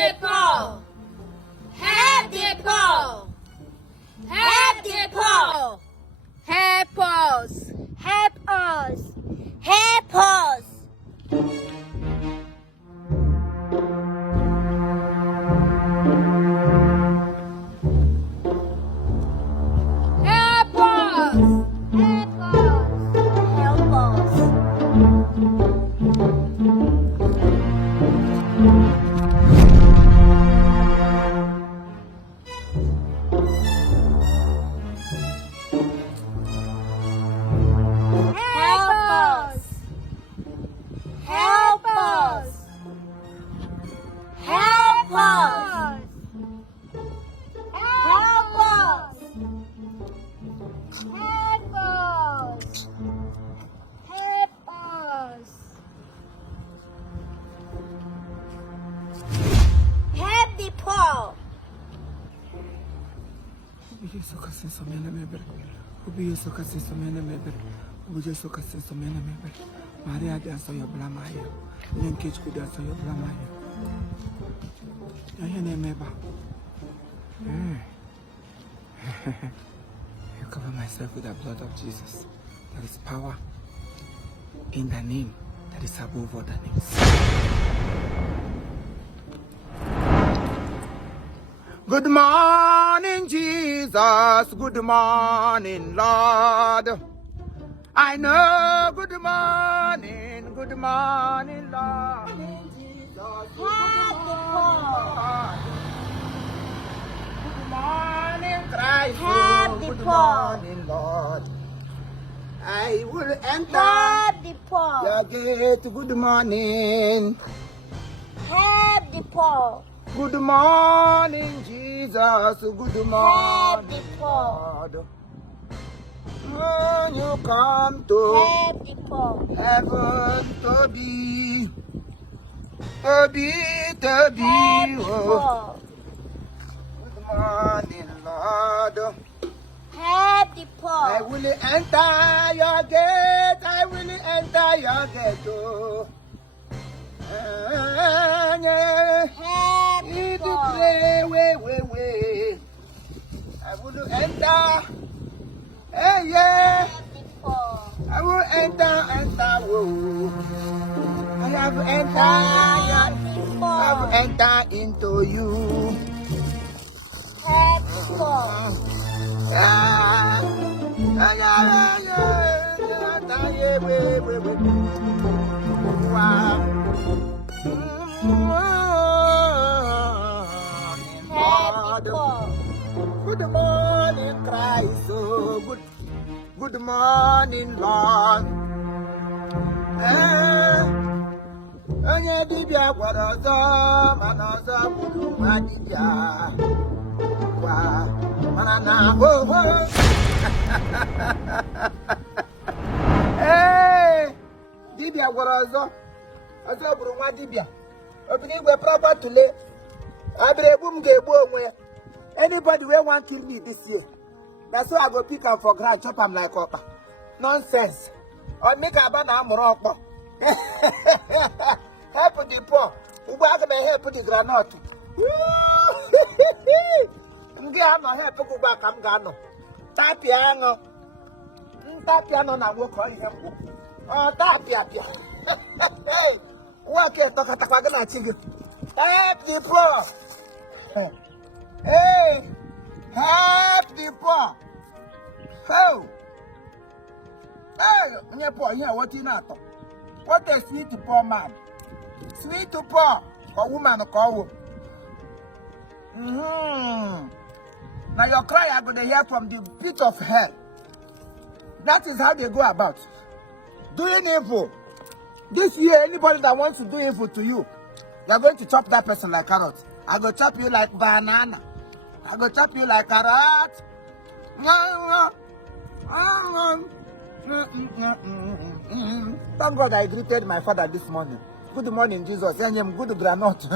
the poor. Help the poor. Help the poor. Help us. Help us. Help us. Help us. Help us. Help us. Help us. Help us. Help us. Help us. Help the poor. Maria dance on your blamaya. Linkage could dance on your blamaya. I hear name I cover myself with the blood of Jesus. There is power in the name that is above other names. Good morning, Jesus. Good morning, Lord. I know. Good morning, Lord. Good morning, Christ. Good morning, Lord. I will enter Help the poor. your gate. Good morning. Help the poor. Good morning, Jesus. Good morning, the poor. Lord. When you come to Help the poor. heaven to be, Help oh. the poor. Good morning, Lord. Help the I poor. will enter your gate. I will enter your gate. Oh. Help the It poor. way. I will enter. Hey, yeah. Help the poor. I will enter. Whoa. I have entered. I will enter into you. Help the poor. Help the poor. Good morning, Christ. Oh, good morning, Lord. Onye dibịa gwara ọzọ mana ọzọ bụrụ nwa dibịa mana na oho dibịa gwara ọzọ bụrụ nwa dibịa obido igwe pragba tule abịrị egbu m ga-egbu onwe ya. Anybody wey wan kill me this year, that's why I go pick am for ground, chop am like okpa. Nonsense. Or make aba na amụrụ ọkpọ. Help the poor. Ugbo aga m help the groundnut. M ga-anọ help ugbo ka m ga-anọ. Tapịa aṅụ. Ntapịa nọ na nwoke ihe mgbu. Ọ tapịa pịa. Nwoke tọkatakwa gị na chi gị. Help the poor. Hey, help the poor. Oh. Hey, poor, here, what in that? What a sweet poor man. Sweet to poor, or woman, or woman. Now your cry, I'm going to hear from the pit of hell. That is how they go about doing evil. This year, anybody that wants to do evil to you, you're going to chop that person like carrot. I go chop you like banana. I go chop you like carrot. Thank God I greeted my father this morning. Good morning, Jesus. Good granite.